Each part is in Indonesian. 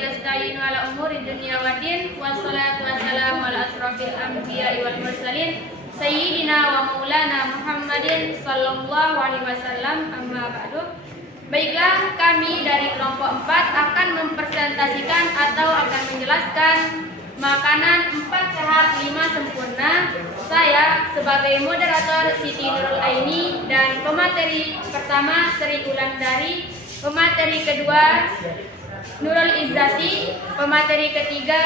bihi nasta'inu ala umuri dunya waddin. Wassalatu wassalamu ala asrofil anbiya'i wal mursalin Sayyidina wa maulana Muhammadin sallallahu alaihi wasallam. Amma ba'du. Baiklah, kami dari kelompok 4 akan mempresentasikan atau akan menjelaskan makanan 4 sehat 5 sempurna. Saya sebagai moderator Siti Nurul Aini dan pemateri pertama Sri Wulandari, pemateri kedua Nurul Izzati, pemateri ketiga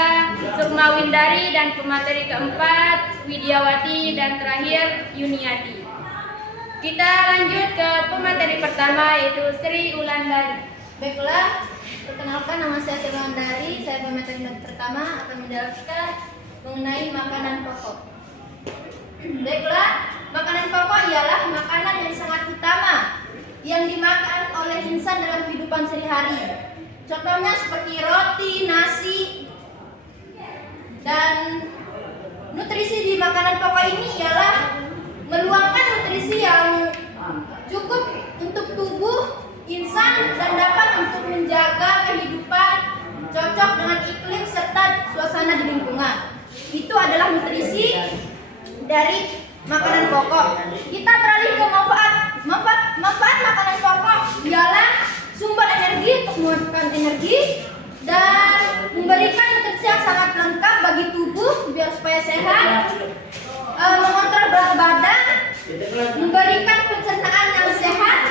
Sukma Windari, dan pemateri keempat Widiawati, dan terakhir Yuniati. Kita lanjut ke pemateri pertama, yaitu Sri Wulandari. Baiklah, perkenalkan, nama saya Sri Wulandari. Saya pemateri pertama akan menjelaskan mengenai makanan pokok. Baiklah, makanan pokok ialah makanan yang sangat utama yang dimakan oleh insan dalam kehidupan sehari-hari. Contohnya seperti roti, nasi, dan nutrisi di makanan pokok ini ialah meluangkan nutrisi yang cukup untuk tubuh insan dan dapat untuk menjaga kehidupan cocok dengan iklim serta suasana di lingkungan. Itu adalah nutrisi dari makanan pokok. Kita beralih ke manfaat makanan pokok ialah sumber energi untuk mengeluarkan energi dan memberikan nutrisi yang sangat lengkap bagi tubuh biar supaya sehat, mengontrol berat badan, memberikan pencernaan yang sehat,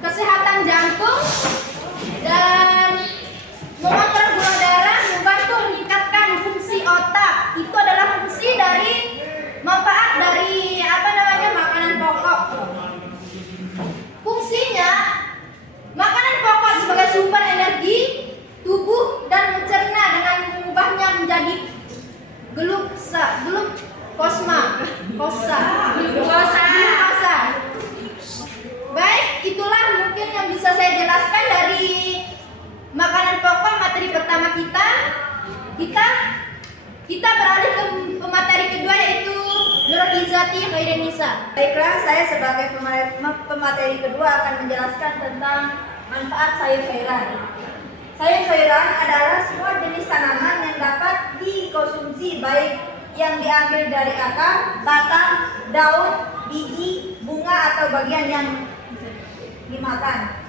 kesehatan jantung, dan mengontrol gula darah, membantu meningkatkan fungsi otak. Itu adalah fungsi dari manfaat dari makanan pokok. Fungsinya, makanan pokok sebagai sumber energi tubuh dan mencerna dengan mengubahnya menjadi glukosa. Baik, itulah mungkin yang bisa saya jelaskan dari makanan pokok materi pertama kita. Kita beralih ke pemateri kedua, yaitu Nurul Izzati Khairinisa. Baiklah, saya sebagai pemateri kedua akan menjelaskan tentang manfaat sayur sayuran. Sayur sayuran adalah sebuah jenis tanaman yang dapat dikonsumsi, baik yang diambil dari akar, batang, daun, biji, bunga, atau bagian yang dimakan.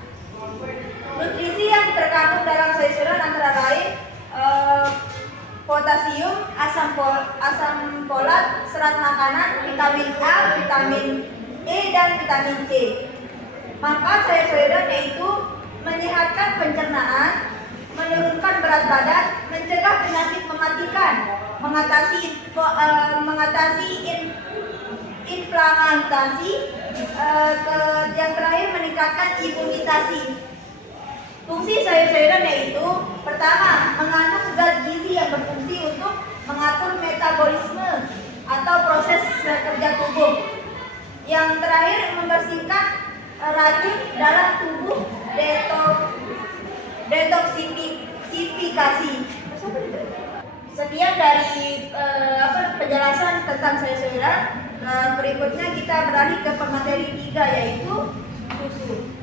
Nutrisi yang terkandung dalam sayur sayuran antara lain potasium, asam folat, serat makanan, vitamin A, vitamin E, dan vitamin C. Manfaat sayur-sayuran yaitu menyehatkan pencernaan, menurunkan berat badan, mencegah penyakit mematikan, mengatasi inflamasi, yang terakhir meningkatkan imunitas. Fungsi sayur-sayuran yaitu pertama, mengandung zat gizi yang berfungsi untuk mengatur metabolisme atau proses kerja tubuh. Yang terakhir, membersihkan racun dalam tubuh, detoksifikasi. Sekian dari penjelasan tentang sayur-sayuran. Berikutnya kita beralih ke pemateri 3, yaitu susu.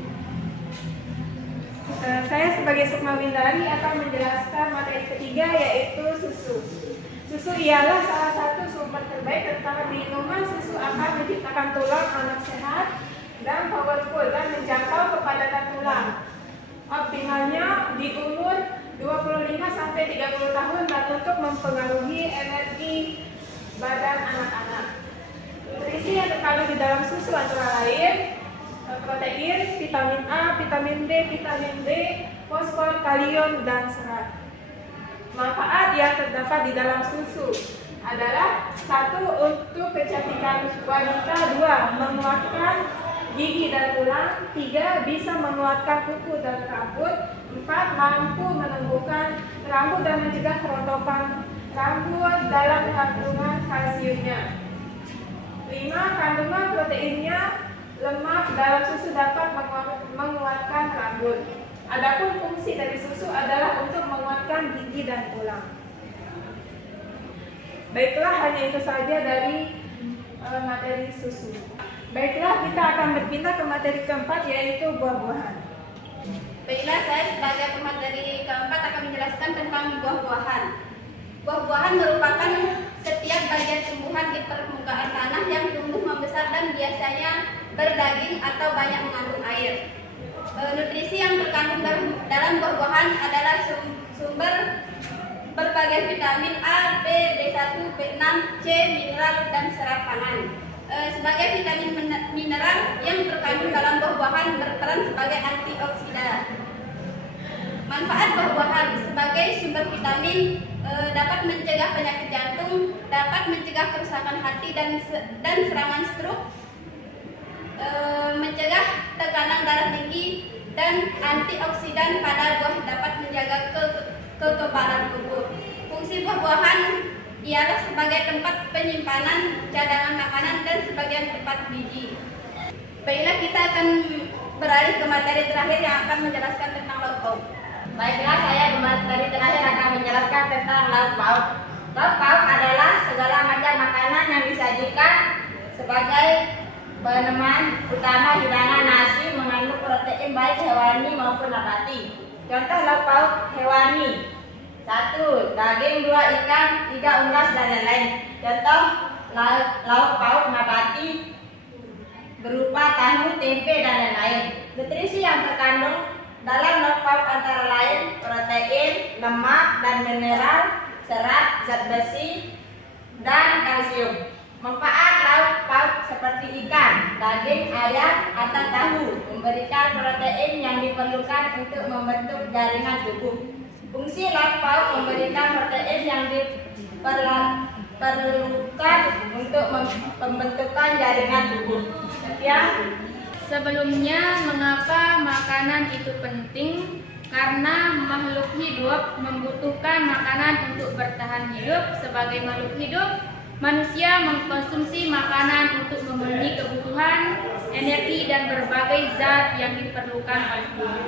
Saya sebagai Sukma Windari akan menjelaskan materi ketiga, yaitu susu. Susu ialah salah satu sumber terbaik, terutama di minuman. Susu akan menciptakan tulang anak sehat dan powerful dan menjangkau kepadatan tulang. Optimalnya di umur 25-30 tahun dan untuk mempengaruhi energi badan anak-anak. Nutrisi yang terkandung di dalam susu antara lain protein, vitamin A, vitamin D, vitamin D, fosfor, kalium, dan serat. Manfaat yang terdapat di dalam susu adalah 1. Untuk kecantikan wanita, 2. Menguatkan gigi dan tulang, 3. Bisa menguatkan kuku dan rambut, 4. Mampu menumbuhkan rambut dan mencegah kerontokan rambut dalam kandungan kalsiumnya. 5. Kandungan proteinnya lemak dalam susu dapat menguatkan rambut. Adapun fungsi dari susu adalah untuk menguatkan gigi dan tulang. Baiklah, hanya itu saja dari materi susu. Baiklah, kita akan berpindah ke materi keempat, yaitu buah-buahan. Baiklah, saya sebagai pemateri keempat akan menjelaskan tentang buah-buahan. Buah-buahan merupakan setiap bagian tumbuhan di permukaan tanah yang tumbuh membesar dan biasanya berdaging atau banyak mengandung air. Nutrisi yang terkandung dalam buah-buahan adalah sumber berbagai vitamin A, B, B1, B6, C, mineral, dan serat pangan. Sebagai vitamin mineral yang terkandung dalam buah-buahan berperan sebagai antioksidan. Manfaat buah-buahan sebagai sumber vitamin dapat mencegah penyakit jantung, dapat mencegah kerusakan hati dan serangan stroke, mencegah tekanan darah tinggi, dan antioksidan pada buah dapat menjaga kekebalan tubuh. Fungsi buah-buahan ialah sebagai tempat penyimpanan cadangan makanan dan sebagian tempat biji. Baiklah, kita akan beralih ke materi terakhir yang akan menjelaskan tentang lauk pauk. Baiklah, saya di materi terakhir akan menjelaskan tentang lauk pauk. Lauk pauk adalah segala macam makanan yang disajikan sebagai peneman utama hidangan nasi, mengandung protein baik hewani maupun nabati. Contoh lauk pauk hewani: 1. Daging, 2. Ikan, 3. Unggas, dan lain-lain. Contoh lauk pauk nabati berupa tahu, tempe, dan lain-lain. Nutrisi yang terkandung dalam lauk pauk antara lain protein, lemak, dan mineral, serat, zat besi, dan kalsium. Manfaat lauk pauk seperti ikan, daging, ayam, atau tahu memberikan protein yang diperlukan untuk membentuk jaringan tubuh. Fungsi lauk pauk memberikan protein yang diperlukan untuk pembentukan jaringan tubuh. Sekian. Sebelumnya, mengapa makanan itu penting? Karena makhluk hidup membutuhkan makanan untuk bertahan hidup. Sebagai makhluk hidup, manusia mengkonsumsi makanan untuk memenuhi kebutuhan, energi, dan berbagai zat yang diperlukan oleh tubuh.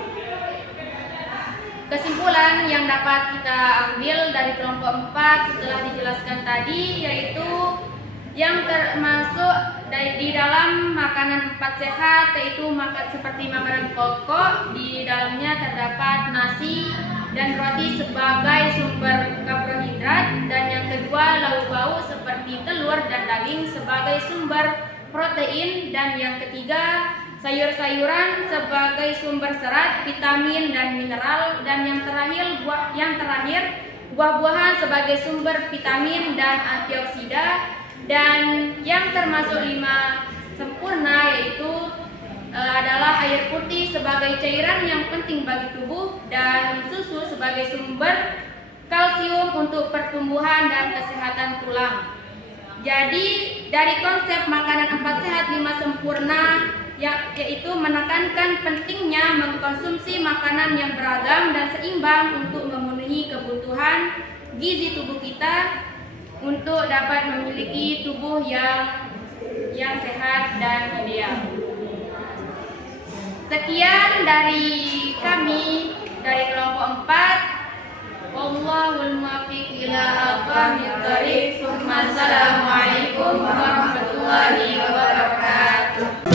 Kesimpulan yang dapat kita ambil dari kelompok 4 setelah dijelaskan tadi yaitu yang termasuk di dalam makanan 4 sehat, yaitu seperti makanan pokok, di dalamnya terdapat nasi dan roti sebagai sumber karbohidrat, dan yang kedua lauk pauk seperti telur dan daging sebagai sumber protein, dan yang ketiga sayur-sayuran sebagai sumber serat, vitamin, dan mineral, dan yang terakhir buah-buahan sebagai sumber vitamin dan antioksida, dan yang termasuk 5 sempurna yaitu adalah air putih sebagai cairan yang penting bagi tubuh, dan susu sebagai sumber kalsium untuk pertumbuhan dan kesehatan tulang. Jadi dari konsep makanan 4 sehat 5 sempurna yaitu menekankan pentingnya mengkonsumsi makanan yang beragam dan seimbang untuk memenuhi kebutuhan gizi tubuh kita untuk dapat memiliki tubuh yang sehat dan ideal. Sekian dari kami dari kelompok 4. Wallahul muwaffiq ila aqwamit thoriq. Assalamualaikum warahmatullahi wabarakatuh.